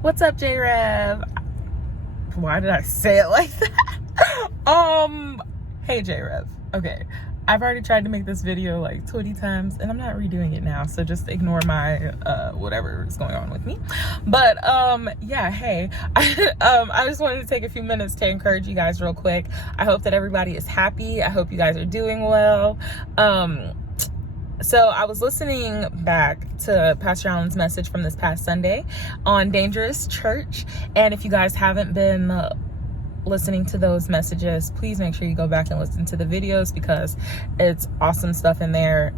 What's up, J-Rev? Why did I say it like that? Hey, J-Rev. Okay, I've already tried to make this video like 20 times and I'm not redoing it now, so just ignore my whatever is going on with me. But yeah, hey, I just wanted to take a few minutes to encourage you guys real quick. I hope that everybody is happy. I hope you guys are doing well. So I was listening back to Pastor Allen's message from this past Sunday on Dangerous Church. And if you guys haven't been listening to those messages, please make sure you go back and listen to the videos because it's awesome stuff in there.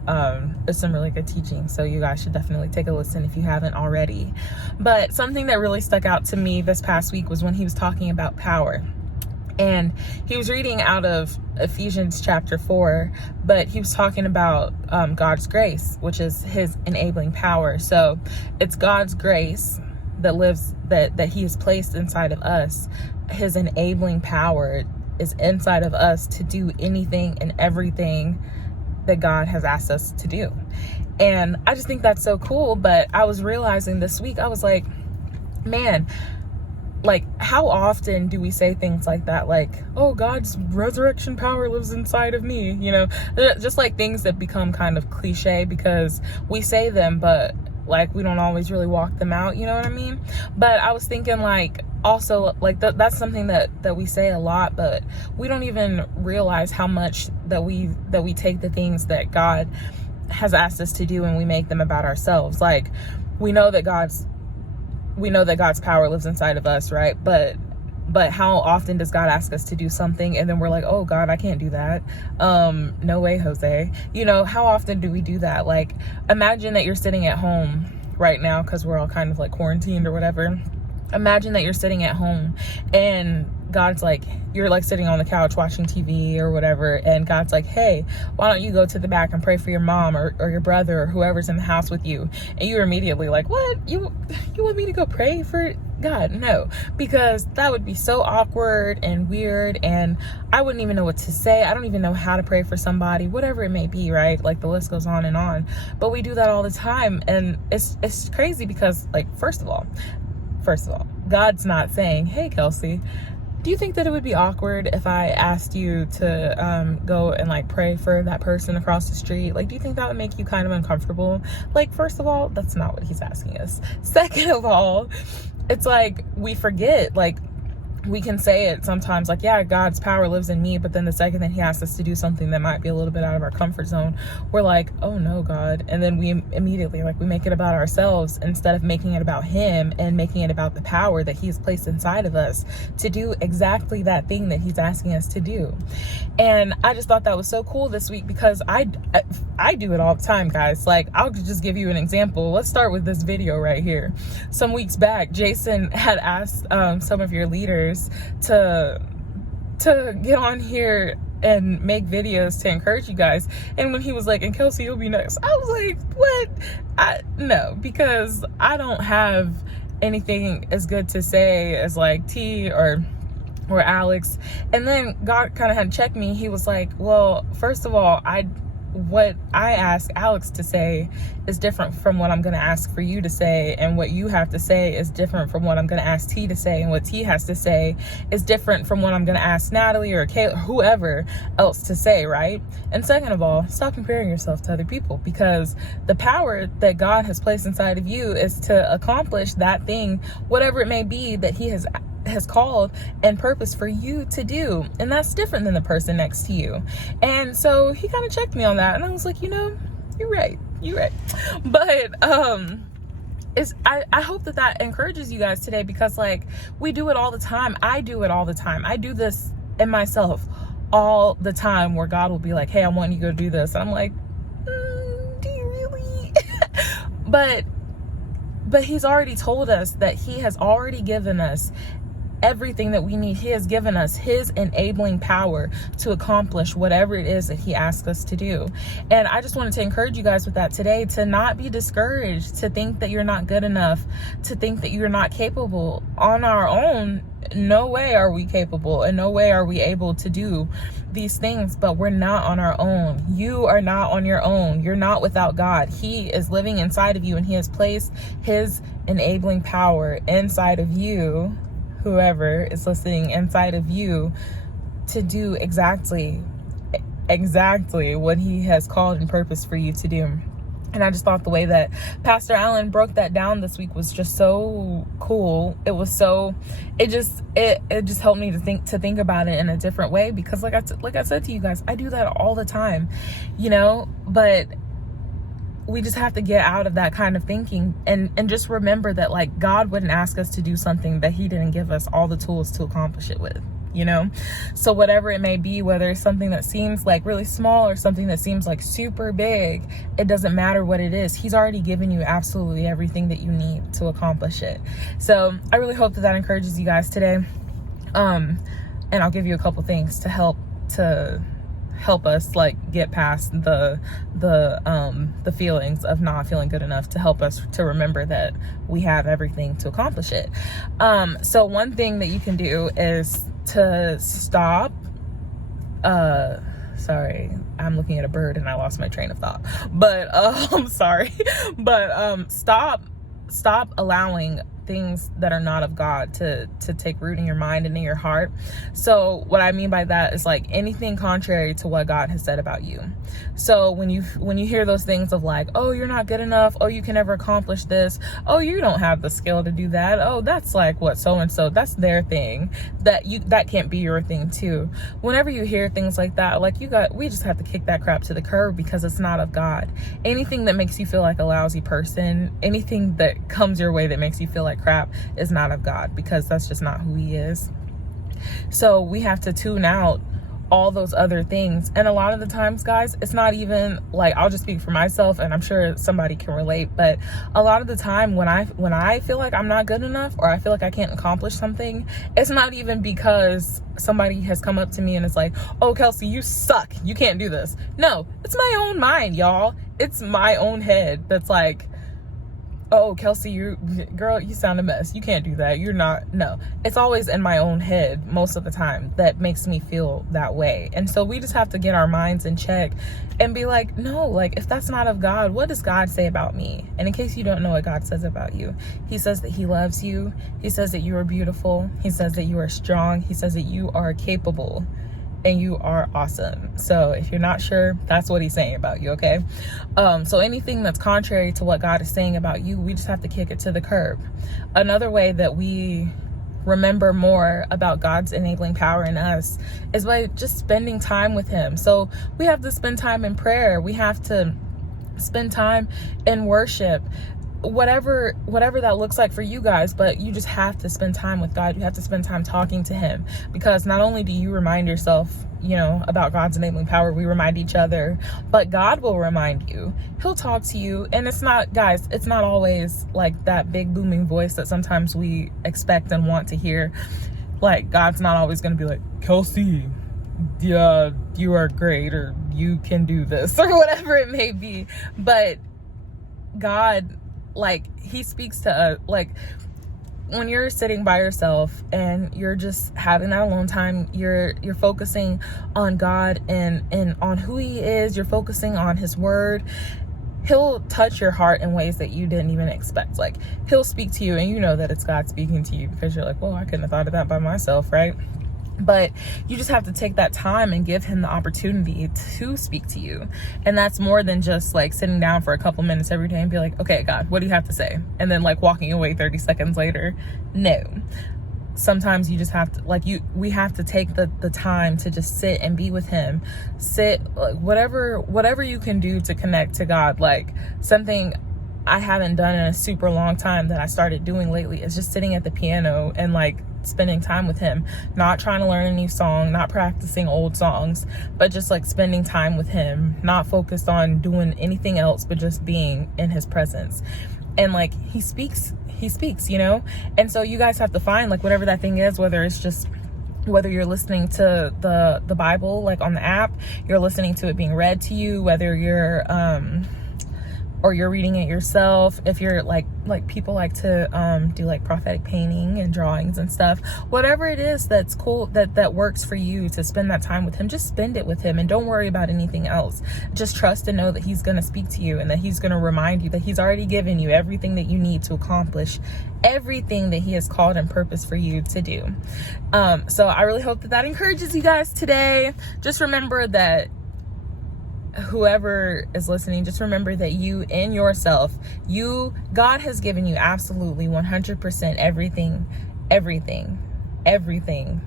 It's some really good teaching. So you guys should definitely take a listen if you haven't already. But something that really stuck out to me this past week was when he was talking about power. And he was reading out of Ephesians chapter 4, but he was talking about God's grace, which is his enabling power. So it's God's grace that lives, that he has placed inside of us. His enabling power is inside of us to do anything and everything that God has asked us to do. And I just think that's so cool. But I was realizing this week, I was like, man, like, how often do we say things like that? Like, oh, God's resurrection power lives inside of me. You know, just like things that become kind of cliche because we say them, but like we don't always really walk them out. You know what I mean? But I was thinking like, also like that's something that we say a lot, but we don't even realize how much that we take the things that God has asked us to do and we make them about ourselves. Like, we know that God's power lives inside of us, right? But how often does God ask us to do something and then we're like, oh God, I can't do that. No way, Jose. You know, how often do we do that? Like, imagine that you're sitting at home right now because we're all kind of like quarantined or whatever. Imagine that you're sitting at home and God's like, you're like sitting on the couch watching TV or whatever, and God's like, hey, why don't you go to the back and pray for your mom or your brother or whoever's in the house with you? And you're immediately like, what? You want me to go pray for God? No, because that would be so awkward and weird and I wouldn't even know what to say. I don't even know how to pray for somebody, whatever it may be, right? Like, the list goes on and on. But we do that all the time, and it's crazy because, like, first of all, God's not saying, hey, Kelsey, do you think that it would be awkward if I asked you to go and like pray for that person across the street? Like, do you think that would make you kind of uncomfortable? Like, first of all, that's not what he's asking us. Second of all, it's like we forget, like, we can say it sometimes like, yeah, God's power lives in me, but then the second that he asks us to do something that might be a little bit out of our comfort zone, we're like, oh no, God. And then we immediately, like, we make it about ourselves instead of making it about him and making it about the power that he's placed inside of us to do exactly that thing that he's asking us to do. And I just thought that was so cool this week because I do it all the time, guys. Like, I'll just give you an example. Let's start with this video right here. Some weeks back, Jason had asked some of your leaders to get on here and make videos to encourage you guys. And when he was like, and Kelsey, you'll be next, I was like, what? No, because I don't have anything as good to say as like T or Alex. And then God kind of had to check me. He was like, well, first of all, what I ask Alex to say is different from what I'm going to ask for you to say, and what you have to say is different from what I'm going to ask T to say, and what T has to say is different from what I'm going to ask Natalie or Kayla, whoever else to say, right? And second of all, stop comparing yourself to other people, because the power that God has placed inside of you is to accomplish that thing, whatever it may be that he has called and purpose for you to do. And that's different than the person next to you. And so he kind of checked me on that, and I was like, you know, you're right. But I hope that encourages you guys today, because like, we do it all the time. I do it all the time. I do this in myself all the time, where God will be like, hey, I want you to go do this, and I'm like, do you really? but he's already told us that he has already given us everything that we need. He has given us his enabling power to accomplish whatever it is that he asks us to do. And I just wanted to encourage you guys with that today, to not be discouraged, to think that you're not good enough, to think that you're not capable. On our own, no way are we capable, and no way are we able to do these things, but we're not on our own. You are not on your own. You're not without God. He is living inside of you, and he has placed his enabling power inside of you, whoever is listening, inside of you, to do exactly what he has called and purposed for you to do. And I just thought the way that Pastor Allen broke that down this week was just so cool. It just helped me to think about it in a different way, because like I said to you guys, I do that all the time, but we just have to get out of that kind of thinking and just remember that, like, God wouldn't ask us to do something that he didn't give us all the tools to accomplish it with. So whatever it may be, whether it's something that seems like really small or something that seems like super big, it doesn't matter what it is. He's already given you absolutely everything that you need to accomplish it. So I really hope that encourages you guys today. And I'll give you a couple things to help us like get past the feelings of not feeling good enough, to help us to remember that we have everything to accomplish it. So one thing that you can do is to stop. Sorry, I'm looking at a bird and I lost my train of thought. But I'm sorry. But stop allowing things that are not of God to take root in your mind and in your heart. So what I mean by that is like anything contrary to what God has said about you. So when you hear those things of like, oh, you're not good enough, oh, you can never accomplish this, oh, you don't have the skill to do that, oh, that's like what so and so, that's their thing, that can't be your thing too. Whenever you hear things like that, like we just have to kick that crap to the curb, because it's not of God. Anything that makes you feel like a lousy person, anything that comes your way that makes you feel like crap, is not of God, because that's just not who he is. So we have to tune out all those other things. And a lot of the times, guys, it's not even like, I'll just speak for myself, and I'm sure somebody can relate, but a lot of the time when I feel like I'm not good enough, or I feel like I can't accomplish something, it's not even because somebody has come up to me and it's like, oh, Kelsey, you suck, you can't do this. No, it's my own mind, y'all. It's my own head that's like, oh, Kelsey, you sound a mess, you can't do that, you're not. No, it's always in my own head most of the time that makes me feel that way. And so we just have to get our minds in check and be like, no, like, if that's not of God, what does God say about me? And in case you don't know what God says about you, he says that he loves you, he says that you are beautiful, he says that you are strong, he says that you are capable, and you are awesome. So if you're not sure, that's what he's saying about you, okay? So anything that's contrary to what God is saying about you, we just have to kick it to the curb. Another way that we remember more about God's enabling power in us is by just spending time with him. So we have to spend time in prayer. We have to spend time in worship. Whatever that looks like for you guys, but you just have to spend time with God. You have to spend time talking to him, because not only do you remind yourself, about God's enabling power, we remind each other, but God will remind you. He'll talk to you, and it's not always like that big booming voice that sometimes we expect and want to hear. Like, God's not always going to be like, Kelsey, yeah, you are great, or you can do this, or whatever it may be. But God, like, he speaks to us. Like, when you're sitting by yourself and you're just having that alone time, you're focusing on God and on who he is, you're focusing on his word, he'll touch your heart in ways that you didn't even expect. Like, he'll speak to you and you know that it's God speaking to you, because you're like, well, I couldn't have thought of that by myself, right? But you just have to take that time and give him the opportunity to speak to you. And that's more than just like sitting down for a couple minutes every day and be like, okay, God, what do you have to say? And then like walking away 30 seconds later. No. Sometimes you just have to, we have to take the time to just sit and be with him. Sit, like, whatever you can do to connect to God. Like, something I haven't done in a super long time that I started doing lately is just sitting at the piano and like spending time with him, not trying to learn a new song, not practicing old songs, but just like spending time with him, not focused on doing anything else, but just being in his presence. and like he speaks, you know. And so you guys have to find like whatever that thing is, whether you're listening to the Bible like on the app, you're listening to it being read to you, whether you're or you're reading it yourself, if you're like people like to do like prophetic painting and drawings and stuff, whatever it is that's cool, that works for you to spend that time with him, just spend it with him and don't worry about anything else. Just trust and know that he's going to speak to you, and that he's going to remind you that he's already given you everything that you need to accomplish everything that he has called and purpose for you to do. So I really hope that encourages you guys today. Just remember that whoever is listening, just remember that you in yourself, God has given you absolutely 100% everything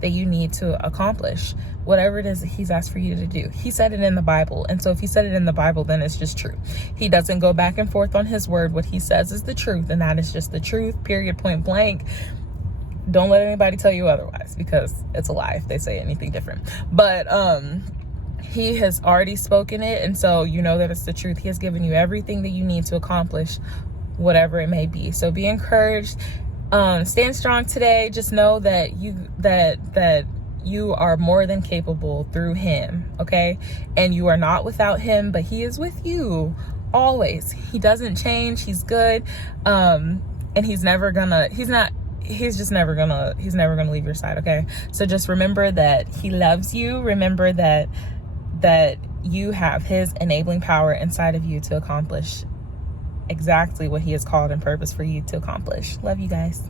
that you need to accomplish whatever it is that he's asked for you to do. He said it in the Bible, and so if he said it in the Bible, then it's just true. He doesn't go back and forth on his word. What he says is the truth, and that is just the truth, period, point blank. Don't let anybody tell you otherwise, because it's a lie if they say anything different. But he has already spoken it, and so you know that it's the truth. He has given you everything that you need to accomplish whatever it may be. So be encouraged. Stand strong today. Just know that you are more than capable through him, okay? And you are not without him, but he is with you always. He doesn't change. He's good. And he's never gonna leave your side, okay? So just remember that he loves you. Remember that you have his enabling power inside of you to accomplish exactly what he has called and purpose for you to accomplish. Love you guys.